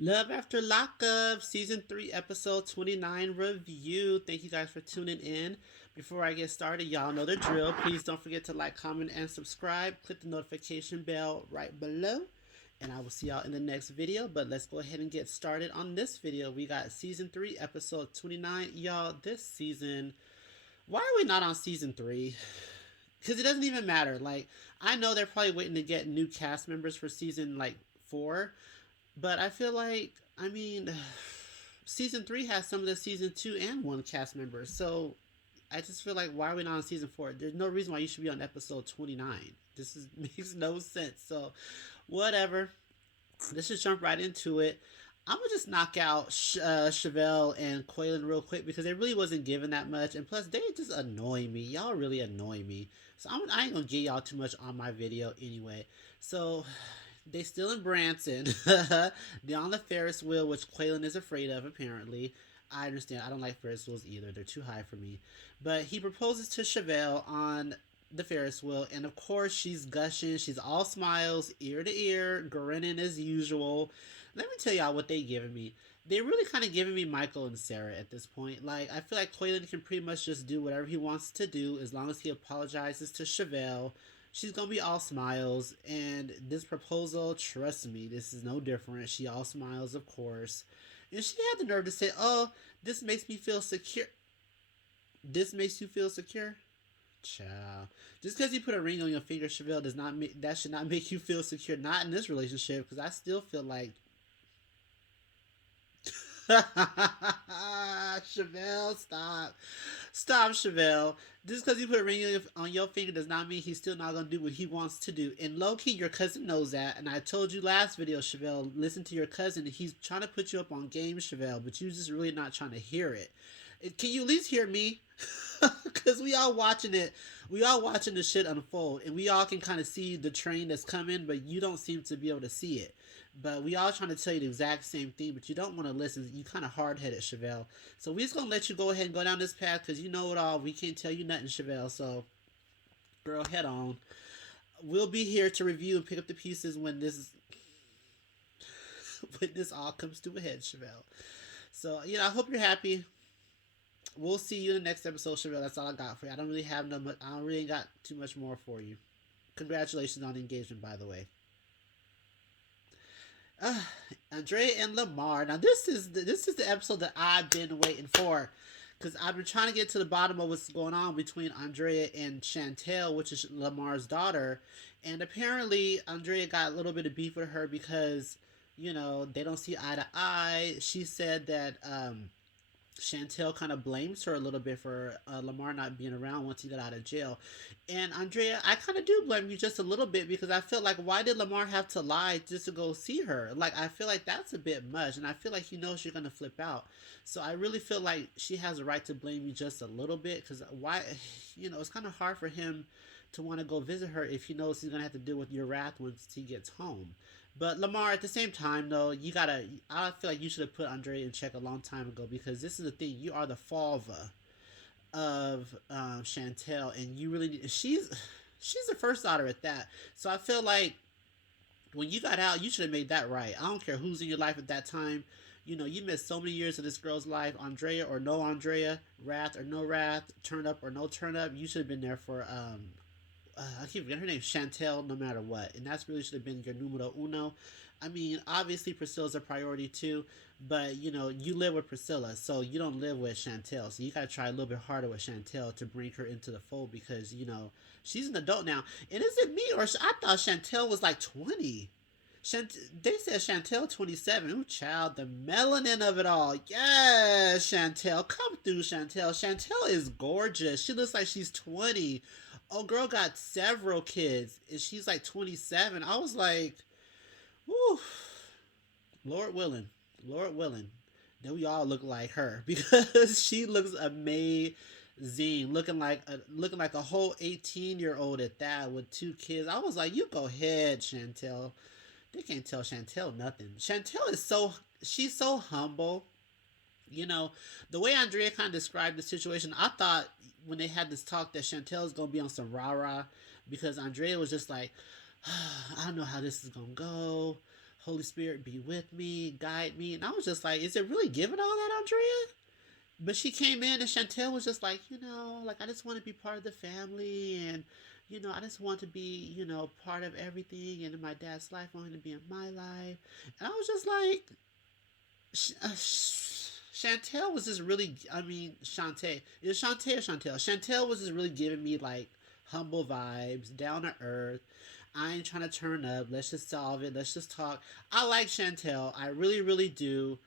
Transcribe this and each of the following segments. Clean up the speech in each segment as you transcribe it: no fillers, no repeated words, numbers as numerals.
Love After Lockup, Season 3, Episode 29 review. Thank you guys for tuning in. Before I get started, y'all know the drill. Please don't forget to like, comment, and subscribe. Click the notification bell right below. And I will see y'all in the next video. But let's go ahead and get started on this video. We got Season 3, Episode 29. Y'all, this season, why are we not on Season 3? Because it doesn't even matter. Like, I know they're probably waiting to get new cast members for Season, 4. But I feel like, I mean, season 3 has some of the season 2 and 1 cast members. So I just feel like, why are we not on season 4? There's no reason why you should be on episode 29. This is, makes no sense. So, whatever. Let's just jump right into it. I'm gonna just knock out Chevelle and Quaylen real quick because it really wasn't given that much, and plus they just annoy me. Y'all really annoy me, so I ain't gonna get y'all too much on my video anyway. So they still in Branson. They're on the Ferris wheel, which Quaylen is afraid of, apparently. I understand. I don't like Ferris wheels either. They're too high for me. But he proposes to Chevelle on the Ferris wheel, and of course, she's gushing. She's all smiles, ear to ear, grinning as usual. Let me tell y'all what they giving me. They're really kind of giving me Michael and Sarah at this point. Like, I feel like Quaylen can pretty much just do whatever he wants to do as long as he apologizes to Chevelle. She's gonna be all smiles, and this proposal, trust me, this is no different. She all smiles, of course, and she had the nerve to say, "Oh, this makes me feel secure. This makes you feel secure." Child, just because you put a ring on your finger, Chevelle, does not make that should not make you feel secure. Not in this relationship, because I still feel like Chevelle, stop. Stop, Chevelle. Just because you put a ring on your finger does not mean he's still not going to do what he wants to do. And low key, your cousin knows that. And I told you last video, Chevelle, listen to your cousin. He's trying to put you up on game, Chevelle, but you just really not trying to hear it. Can you at least hear me? Because we all watching it. We all watching the shit unfold. And we all can kind of see the train that's coming, but you don't seem to be able to see it. But we all trying to tell you the exact same thing, but you don't want to listen. You kind of hard headed, Chevelle. So we just gonna let you go ahead and go down this path because you know it all. We can't tell you nothing, Chevelle. So, girl, head on. We'll be here to review and pick up the pieces when this when this all comes to a head, Chevelle. So I hope you're happy. We'll see you in the next episode, Chevelle. That's all I got for you. I don't really have no. I don't really got too much more for you. Congratulations on the engagement, by the way. uh, Andrea and Lamar. Now this is the episode that I've been waiting for, because I've been trying to get to the bottom of what's going on between Andrea and Chantel, which is Lamar's daughter, and apparently Andrea got a little bit of beef with her because they don't see eye to eye. She said that Chantel kind of blames her a little bit for Lamar not being around once he got out of jail. And Andrea, I kind of do blame you just a little bit because I feel like, why did Lamar have to lie just to go see her? Like, I feel like that's a bit much, and I feel like he knows you're gonna flip out. So I really feel like she has a right to blame you just a little bit, because why? It's kind of hard for him to want to go visit her if he knows he's gonna have to deal with your wrath once he gets home. But Lamar, at the same time, though, you gotta. I feel like you should have put Andre in check a long time ago, because this is the thing. You are the father of Chantel, and you really she's the first daughter at that. So I feel like when you got out, you should have made that right. I don't care who's in your life at that time. You missed so many years of this girl's life, Andrea or no Andrea, wrath or no wrath, turn up or no turn up. You should have been there for I keep forgetting her name, Chantel, no matter what. And that's really should have been your numero uno. I mean, obviously Priscilla's a priority too, but you live with Priscilla, so you don't live with Chantel. So you gotta try a little bit harder with Chantel to bring her into the fold, because she's an adult now. And is it me, or I thought Chantel was like 20? They said Chantel 27. Ooh, child, the melanin of it all. Yes, Chantel, come through, Chantel. Chantel is gorgeous. She looks like she's 20. Oh, girl got several kids, and she's like 27. I was like, whew, Lord willing, Lord willing, then we all look like her because she looks amazing, looking like a whole 18-year-old at that with two kids. I was like, you go ahead, Chantel. They can't tell Chantel nothing. Chantel is she's so humble. The way Andrea kind of described the situation, I thought when they had this talk that Chantel is going to be on some rah rah, because Andrea was just like, I don't know how this is going to go. Holy Spirit, be with me, guide me. And I was just like, is it really giving all that, Andrea? But she came in and Chantel was just like, like I just want to be part of the family and I just want to be, part of everything and in my dad's life, I want him to be in my life. And I was just like, Chantel was just really, Shantae. Is Shantae or Chantel? Chantel was just really giving me like humble vibes, down to earth. I ain't trying to turn up. Let's just solve it. Let's just talk. I like Chantel. I really, really do.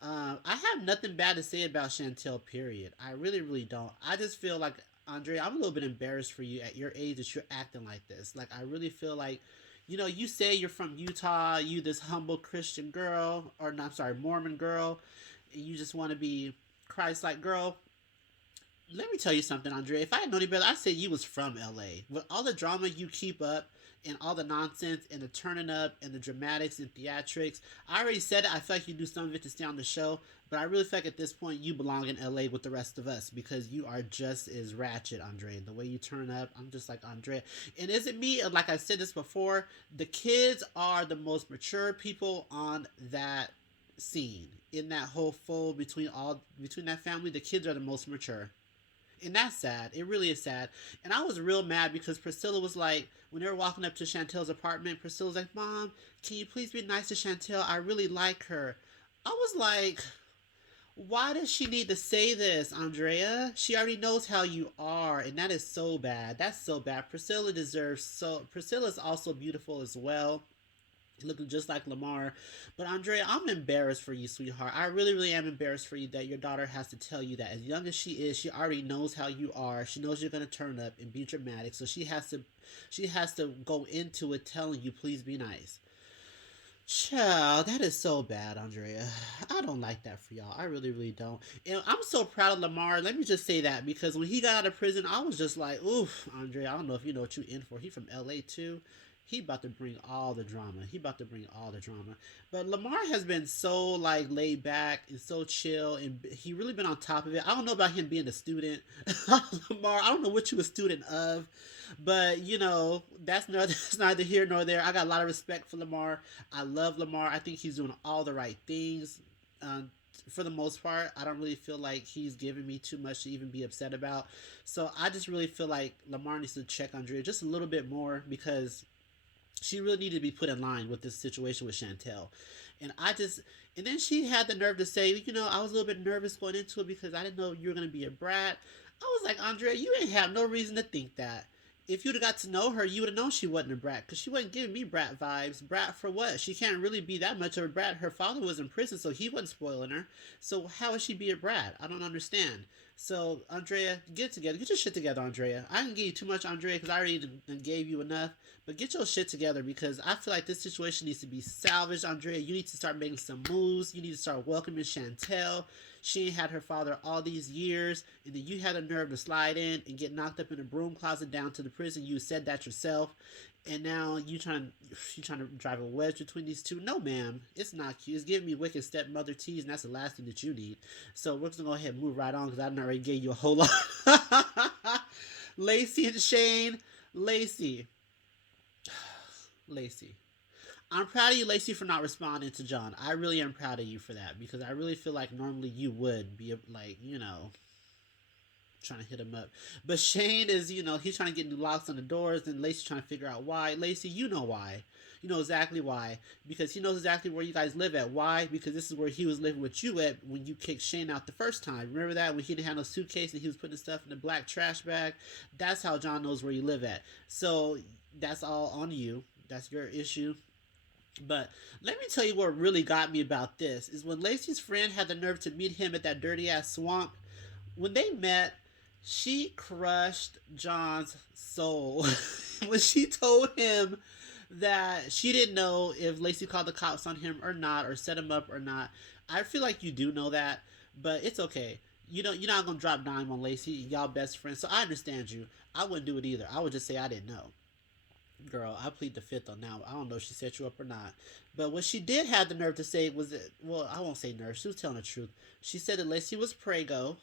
I have nothing bad to say about Chantel, period. I really, really don't. I just feel like, Andre, I'm a little bit embarrassed for you at your age that you're acting like this. Like, I really feel like, you say you're from Utah, you this humble Christian girl, or no, I'm sorry, Mormon girl, and you just want to be Christ-like girl. Let me tell you something, Andre. If I had known you better, I'd say you was from LA. With all the drama you keep up and all the nonsense and the turning up and the dramatics and theatrics, I already said it. I feel like you do some of it to stay on the show, but I really feel like at this point you belong in LA with the rest of us because you are just as ratchet, Andre. The way you turn up, I'm just like Andre. And is it me? Like I said this before, the kids are the most mature people on that scene. In that whole fold between that family, the kids are the most mature. And that's sad. It really is sad. And I was real mad because Priscilla was like, when they were walking up to Chantel's apartment, Priscilla was like, Mom, can you please be nice to Chantel? I really like her. I was like, why does she need to say this, Andrea? She already knows how you are, and that is so bad. That's so bad. Priscilla's also beautiful as well, looking just like Lamar. But Andrea, I'm embarrassed for you, sweetheart. I really, really am embarrassed for you that your daughter has to tell you that. As young as she is, she already knows how you are. She knows you're gonna turn up and be dramatic. So she has to go into it telling you, please be nice. Child, that is so bad, Andrea. I don't like that for y'all. I really, really don't. And I'm so proud of Lamar. Let me just say that because when he got out of prison, I was just like, oof, Andrea, I don't know if you know what you in for. He from LA too. He about to bring all the drama. He about to bring all the drama. But Lamar has been so like laid back and so chill, and he really been on top of it. I don't know about him being a student, Lamar. I don't know what you a student of, but that's neither here nor there. I got a lot of respect for Lamar. I love Lamar. I think he's doing all the right things. For the most part, I don't really feel like he's giving me too much to even be upset about. So I just really feel like Lamar needs to check Andrea just a little bit more because she really needed to be put in line with this situation with Chantel. And then she had the nerve to say, I was a little bit nervous going into it because I didn't know you were going to be a brat. I was like, Andrea, you ain't have no reason to think that. If you'd have got to know her, you would have known she wasn't a brat because she wasn't giving me brat vibes. Brat for what? She can't really be that much of a brat. Her father was in prison, so he wasn't spoiling her. So how would she be a brat? I don't understand. So, Andrea, get it together. Get your shit together, Andrea. I didn't give you too much, Andrea, because I already gave you enough. But get your shit together because I feel like this situation needs to be salvaged, Andrea. You need to start making some moves. You need to start welcoming Chantel. She ain't had her father all these years, and then you had the nerve to slide in and get knocked up in a broom closet down to the prison. You said that yourself, and now you trying to drive a wedge between these two. No, ma'am, it's not cute. It's giving me wicked stepmother tease, and that's the last thing that you need. So we're just gonna go ahead and move right on because I already gave you a whole lot. Lacey and Shane, Lacey. Lacey. I'm proud of you, Lacey, for not responding to John. I really am proud of you for that because I really feel like normally you would be like, trying to hit him up. But Shane is, he's trying to get new locks on the doors, and Lacey's trying to figure out why. Lacey, you know why. You know exactly why. Because he knows exactly where you guys live at. Why? Because this is where he was living with you at when you kicked Shane out the first time. Remember that? When he didn't have no suitcase and he was putting stuff in the black trash bag? That's how John knows where you live at. So that's all on you. That's your issue. But let me tell you what really got me about this is when Lacey's friend had the nerve to meet him at that dirty ass swamp. When they met, she crushed John's soul when she told him that she didn't know if Lacey called the cops on him or not, or set him up or not. I feel like you do know that, but it's okay. You're not gonna drop dime on Lacey, y'all best friends. So I understand you. I wouldn't do it either. I would just say I didn't know. Girl, I plead the fifth on now. I don't know if she set you up or not. But what she did have the nerve to say was that, well, I won't say nerve. She was telling the truth. She said that Lacey was prego,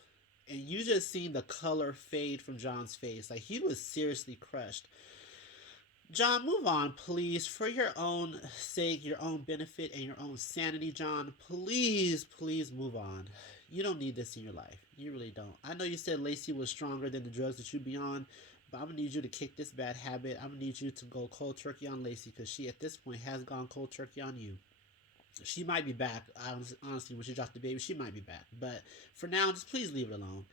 and you just seen the color fade from John's face. Like, he was seriously crushed. John, move on, please. For your own sake, your own benefit, and your own sanity, John, please, please move on. You don't need this in your life. You really don't. I know you said Lacey was stronger than the drugs that you be on, but I'm gonna need you to kick this bad habit. I'm gonna need you to go cold turkey on Lacey because she, at this point, has gone cold turkey on you. She might be back. Honestly, when she dropped the baby, she might be back. But for now, just please leave it alone.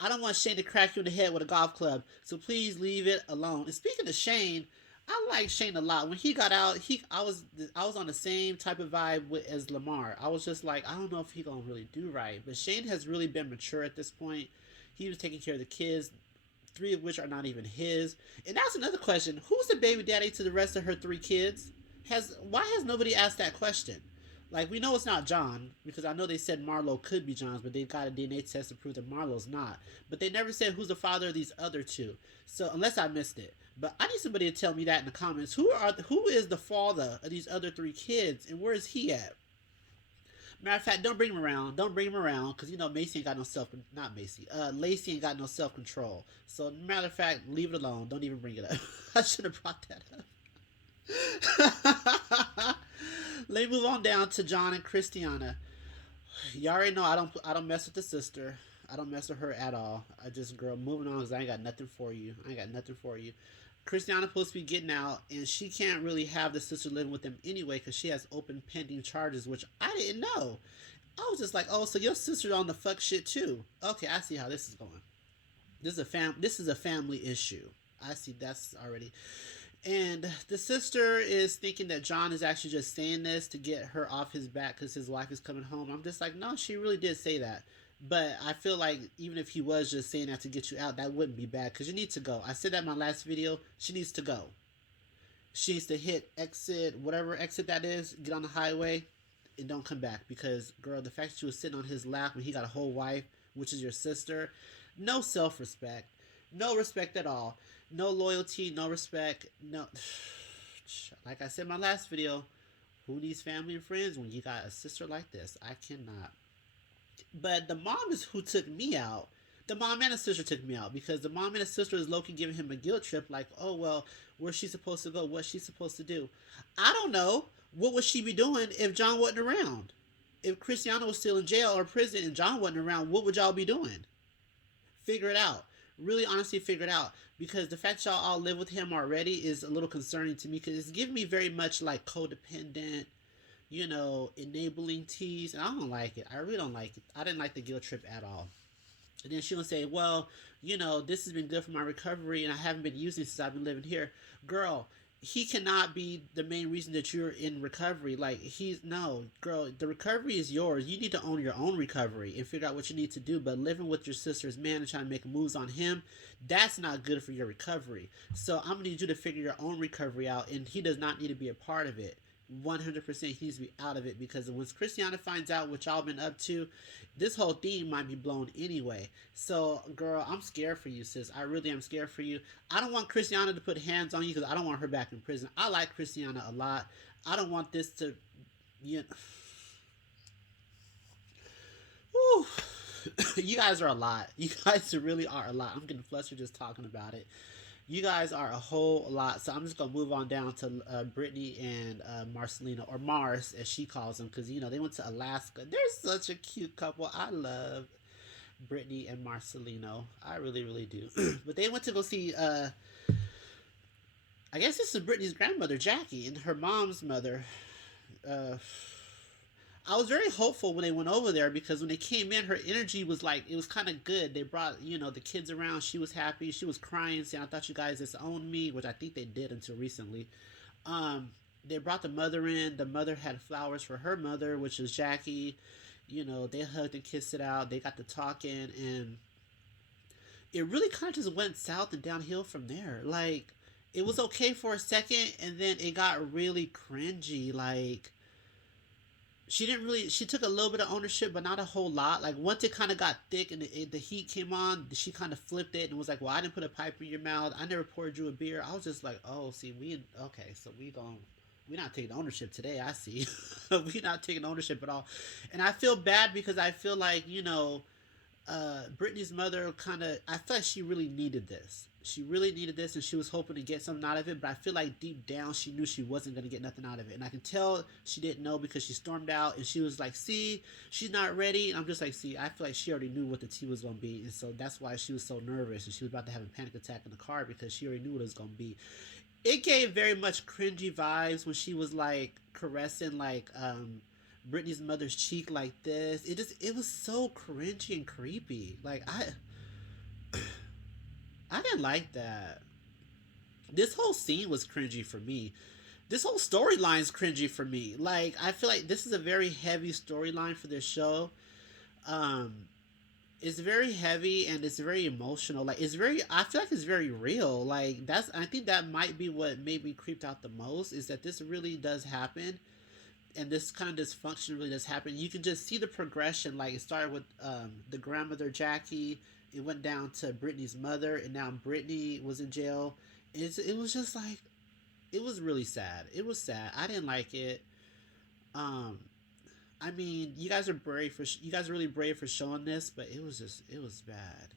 I don't want Shane to crack you in the head with a golf club, so please leave it alone. And speaking of Shane, I like Shane a lot. When he got out, I was on the same type of vibe as Lamar. I was just like, I don't know if he gonna really do right. But Shane has really been mature at this point. He was taking care of the kids, three of which are not even his. And that's another question: who's the baby daddy to the rest of her three kids? Why has nobody asked that question? Like, we know it's not John because I know they said Marlo could be John's, but they got a DNA test to prove that Marlo's not. But they never said who's the father of these other two. So unless I missed it, but I need somebody to tell me that in the comments. Who is the father of these other three kids, and where is he at? Matter of fact, don't bring him around. Don't bring him around because you know Macy ain't got no self. Not Macy. Lacey ain't got no self control. So matter of fact, leave it alone. Don't even bring it up. I should have brought that up. Let me move on down to John and Christiana. You already know I don't mess with the sister. I don't mess with her at all. I just girl moving on because I ain't got nothing for you. I ain't got nothing for you. Christiana supposed to be getting out, and she can't really have the sister living with them anyway because she has open pending charges, which I didn't know. I was just like, oh, so your sister's on the fuck shit too. Okay, I see how this is going. This is a family issue. I see that's already. And the sister is thinking that John is actually just saying this to get her off his back because his wife is coming home. I'm just like, no, she really did say that. But I feel like even if he was just saying that to get you out, that wouldn't be bad because you need to go. I said that in my last video. She needs to go. She needs to hit exit, whatever exit that is, get on the highway, and don't come back. Because, girl, the fact that she was sitting on his lap when he got a whole wife, which is your sister, no self respect. No respect at all. No loyalty, no respect. No. Like I said in my last video, who needs family and friends when you got a sister like this? I cannot. But the mom is who took me out. The mom and the sister took me out because the mom and the sister is low-key giving him a guilt trip like, oh, well, where's she supposed to go? What's she supposed to do? I don't know. What would she be doing if John wasn't around? If Christiana was still in jail or prison and John wasn't around, what would y'all be doing? Figure it out. Really honestly figure it out because the fact y'all all live with him already is a little concerning to me because it's giving me very much like codependent, enabling tease, and I don't like it. I really don't like it. I didn't like the guilt trip at all. And then she will say, well, this has been good for my recovery and I haven't been using it since I've been living here. Girl, he cannot be the main reason that you're in recovery. Like, no, girl, the recovery is yours. You need to own your own recovery and figure out what you need to do. But living with your sister's man and trying to make moves on him, that's not good for your recovery. So I'm going to need you to figure your own recovery out, and he does not need to be a part of it. 100% he needs to be out of it because once Christiana finds out what y'all been up to, this whole theme might be blown anyway. So, girl, I'm scared for you, sis. I really am scared for you. I don't want Christiana to put hands on you because I don't want her back in prison. I like Christiana a lot. I don't want this to, Whew. You guys are a lot. You guys really are a lot. I'm getting flustered just talking about it. You guys are a whole lot. So I'm just gonna move on down to Brittany and Marcelino, or Mars as she calls them, because they went to Alaska. They're such a cute couple. I love Brittany and Marcelino. I really, really do. But they went to go see. I guess this is Brittany's grandmother, Jackie, and her mom's mother. I was very hopeful when they went over there because when they came in, her energy was like, it was kind of good. They brought, the kids around. She was happy. She was crying, saying, I thought you guys disowned me, which I think they did until recently. They brought the mother in. The mother had flowers for her mother, which was Jackie. They hugged and kissed it out. They got to talking, and it really kind of just went south and downhill from there. Like, it was okay for a second, and then it got really cringy. Like, she took a little bit of ownership, but not a whole lot. Like, once it kind of got thick and the heat came on, she kind of flipped it and was like, well, I didn't put a pipe in your mouth. I never poured you a beer. I was just like, oh, see, okay, so we're not taking ownership today, I see. We're not taking ownership at all. And I feel bad because I feel like, Brittany's mother kind of, I feel like she really needed this. She really needed this, and she was hoping to get something out of it. But I feel like deep down, she knew she wasn't going to get nothing out of it, and I can tell she didn't know because she stormed out and she was like, "See, she's not ready." And I'm just like, "See, I feel like she already knew what the tea was going to be, and so that's why she was so nervous, and she was about to have a panic attack in the car because she already knew what it was going to be." It gave very much cringy vibes when she was like caressing like Brittany's mother's cheek like this. It was so cringy and creepy. Like I didn't like that. This whole scene was cringy for me. This whole storyline's cringy for me. Like I feel like this is a very heavy storyline for this show. Um it's very heavy and it's very emotional. Like it's very I feel like it's very real. Like that's I think that might be what made me creeped out the most is that this really does happen and this kind of dysfunction really does happen. You can just see the progression. Like it started with the grandmother Jackie. It went down to Brittany's mother, and now Brittany was in jail. It was just like it was really sad. It was sad. I didn't like it. Um, I mean, you guys are brave for you guys are really brave for showing this, but it was bad.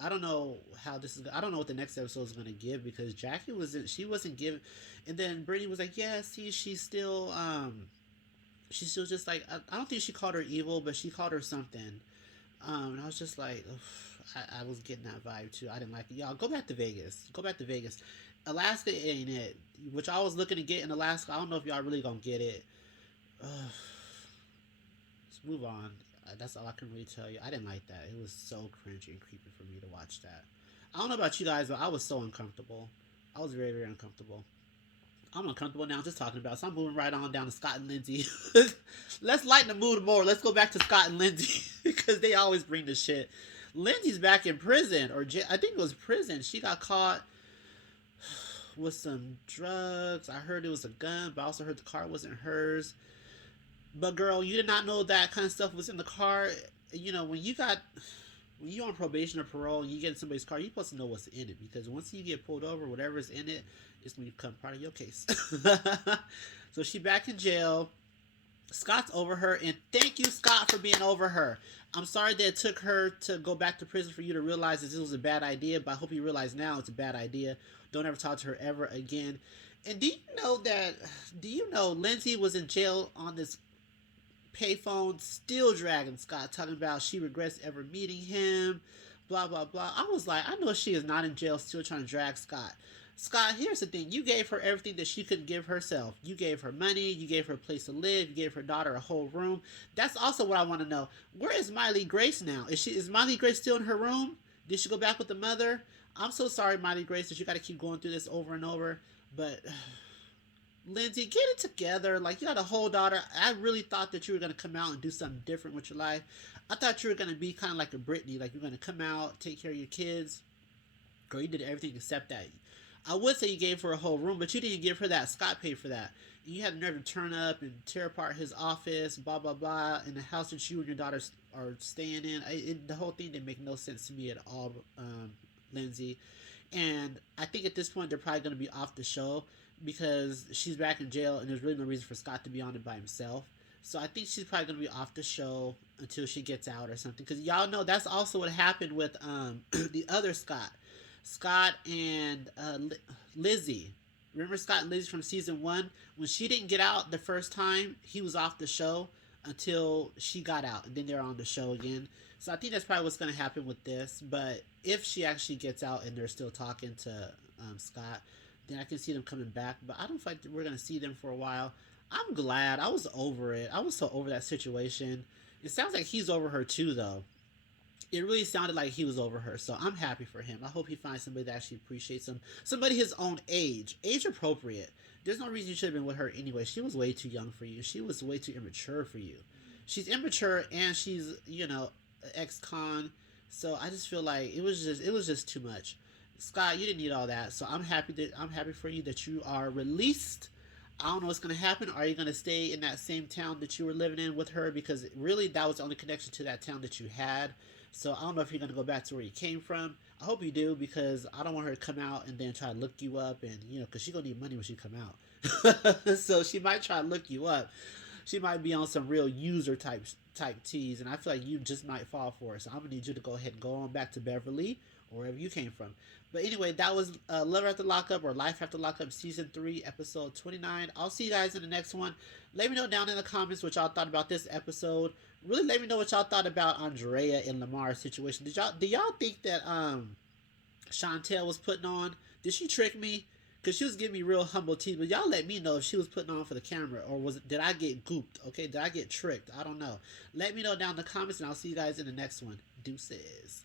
I don't know how this is. I don't know what the next episode is going to give because Jackie wasn't. She wasn't giving, and then Brittany was like, "Yeah, see, she's still just like I don't think she called her evil, but she called her something. And I was just like, I was getting that vibe too. I didn't like it. Y'all go back to Vegas. Go back to Vegas. Alaska ain't it. Which I was looking to get in Alaska. I don't know if y'all really gonna get it. Ugh. Let's move on. That's all I can really tell you. I didn't like that. It was so cringy and creepy for me to watch that. I don't know about you guys, but I was so uncomfortable. I was very, very uncomfortable. I'm uncomfortable now just talking about it. So I'm moving right on down to Scott and Lindsey. Let's lighten the mood more. Let's go back to Scott and Lindsey because they always bring the shit. Lindsey's back in prison, or I think it was prison. She got caught with some drugs. I heard it was a gun, but I also heard the car wasn't hers. But girl, you did not know that kind of stuff was in the car. You know, when you on probation or parole and you get in somebody's car, you're supposed to know what's in it because once you get pulled over, whatever's in it, it's going to become part of your case. So she back in jail. Scott's over her, and thank you, Scott, for being over her. I'm sorry that it took her to go back to prison for you to realize that this was a bad idea, but I hope you realize now it's a bad idea. Don't ever talk to her ever again. And do you know Lindsey was in jail on this payphone, still dragging Scott, talking about she regrets ever meeting him, blah, blah, blah. I was like, I know she is not in jail, still trying to drag Scott. Scott, here's the thing. You gave her everything that she couldn't give herself. You gave her money. You gave her a place to live. You gave her daughter a whole room. That's also what I want to know. Where is Miley Grace now? Is Miley Grace still in her room? Did she go back with the mother? I'm so sorry, Miley Grace, that you got to keep going through this over and over. But Lindsey, get it together. Like, you got a whole daughter. I really thought that you were going to come out and do something different with your life. I thought you were going to be kind of like a Britney. Like, you're going to come out, take care of your kids. Girl, you did everything except that. I would say you gave her a whole room, but you didn't give her that. Scott paid for that. And you had the nerve to turn up and tear apart his office, blah, blah, blah, in the house that you and your daughter are staying in. The whole thing didn't make no sense to me at all, Lindsey. And I think at this point they're probably going to be off the show because she's back in jail and there's really no reason for Scott to be on it by himself. So I think she's probably going to be off the show until she gets out or something. Because y'all know that's also what happened with the other Scott. Scott and Lizzie. Remember Scott and Lizzie from season 1? When she didn't get out the first time, he was off the show until she got out. And then they're on the show again. So I think that's probably what's going to happen with this. But if she actually gets out and they're still talking to Scott, then I can see them coming back. But I don't feel like we're going to see them for a while. I'm glad. I was over it. I was so over that situation. It sounds like he's over her too, though. It really sounded like he was over her, so I'm happy for him. I hope he finds somebody that actually appreciates him. Somebody his own age appropriate. There's no reason you should have been with her anyway. She was way too young for you. She was way too immature for you. She's immature and she's, ex-con. So I just feel like it was just too much. Scott, you didn't need all that. So I'm happy for you that you are released. I don't know what's going to happen. Are you going to stay in that same town that you were living in with her? Because really that was the only connection to that town that you had. So I don't know if you're going to go back to where you came from. I hope you do because I don't want her to come out and then try to look you up. And, because she's going to need money when she come out. So she might try to look you up. she might be on some real user type teas, and I feel like you just might fall for it. So I'm gonna need you to go ahead and go on back to Beverly or wherever you came from. But anyway, that was Love After Lockup or Life After Lockup season 3, episode 29. I'll see you guys in the next one. Let me know down in the comments what y'all thought about this episode. Really, let me know what y'all thought about Andrea and Lamar's situation. Do y'all think that Chantel was putting on? Did she trick me? Because she was giving me real humble tea. But y'all let me know if she was putting on for the camera. Or did I get gooped? Okay, did I get tricked? I don't know. Let me know down in the comments, and I'll see you guys in the next one. Deuces.